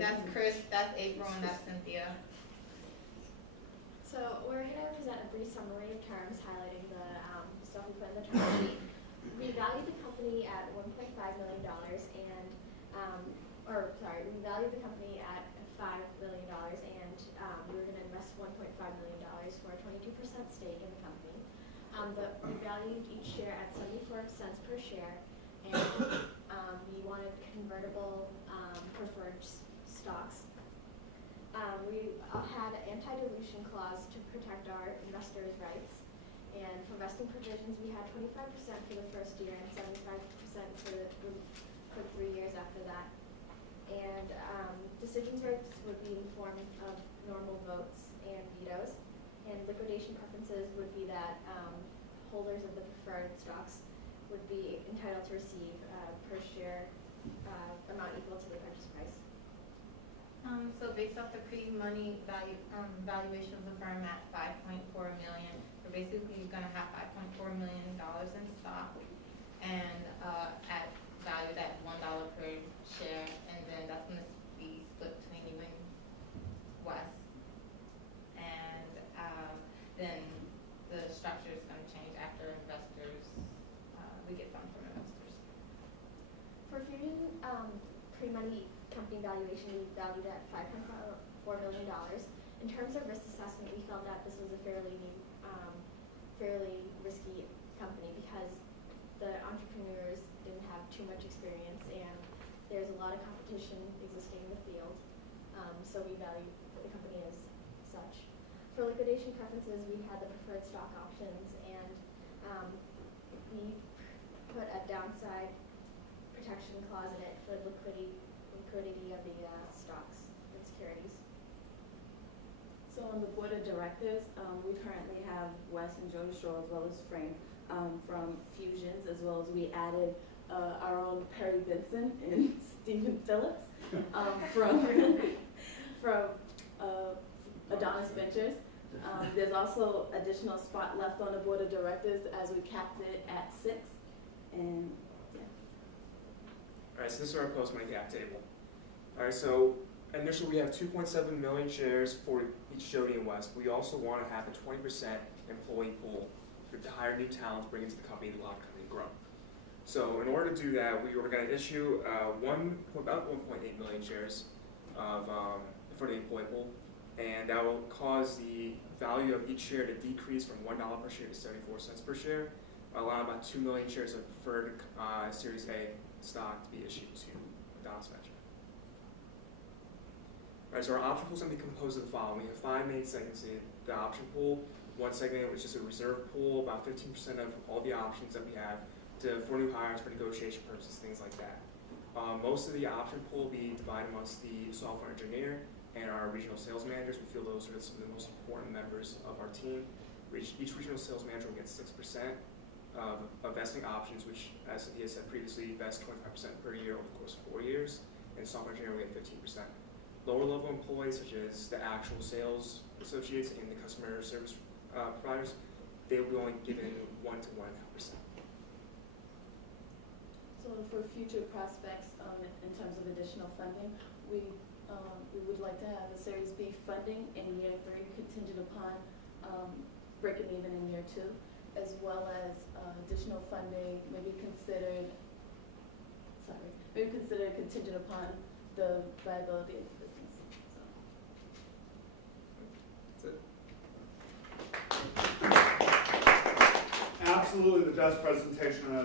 That's Chris, that's April, and that's Cynthia. So we're going to present a brief summary of terms highlighting the stuff we put in the term sheet. We valued the company at $1.5 million and, we valued the company at $5 million and we were going to invest $1.5 million for a 22% stake in the company. We valued each share at 74 cents per share, and we wanted convertible preferred stocks. We had an anti-dilution clause to protect our investors' rights, and for vesting provisions, we had 25% for the first year and 75% for 3 years after that. And decisions rights would be in the form of normal votes and vetoes, and liquidation preferences would be that holders of the preferred stocks would be entitled to receive per share amount equal to the purchase price. So based off the pre-money valuation of the firm at $5.4 million, we're basically going to have $5.4 million in stock, and at valued at $1 per share, and then that's going to be split between you and Wes, and then the structure is going to change after investors, we get funds from investors. For Fusion, pre-money company valuation, we valued at $5.4 million. In terms of risk assessment, we felt that this was a fairly risky company because the entrepreneurs didn't have too much experience and there's a lot of competition existing in the field. So we value the company as such. For liquidation preferences, we had the preferred stock options, and we put a downside protection clause in it for liquidity of the stocks and securities. So on the board of directors, we currently have Wes and Jody Shaw as well as Frank from Fusions, as well as we added our own Perry Benson and Stephen Phillips from Adonis Ventures. There's also additional spot left on the board of directors as we capped it at 6. And yeah. All right, so this is our post-money cap table. All right, so initially we have 2.7 million shares for each Jody and West. We also want to have a 20% employee pool to hire new talent, bring into the company, to allow the company to grow. So in order to do that, we were going to issue about 1.8 million shares for the employee pool, and that will cause the value of each share to decrease from $1 per share to 74 cents per share, allowing about 2 million shares of preferred Series A stock to be issued to Adonis Venture. All right, so our option pool is going to be composed of the following. We have 5 main segments in the option pool. One segment, which is a reserve pool, about 15% of all the options that we have for new hires, for negotiation purposes, things like that. Most of the option pool will be divided amongst the software engineer and our regional sales managers. We feel those are some of the most important members of our team. Each regional sales manager will get 6% of vesting options, which, as he has said previously, vest 25% per year over the course of 4 years, and software engineer will get 15%. Lower level employees, such as the actual sales associates and the customer service providers, they will be only given 1 to 1.5%. So for future prospects, in terms of additional funding, we would like to have a Series B funding in year 3, contingent upon breaking even in year 2, as well as additional funding maybe considered contingent upon the viability of the business. So. That's it. Absolutely the best presentation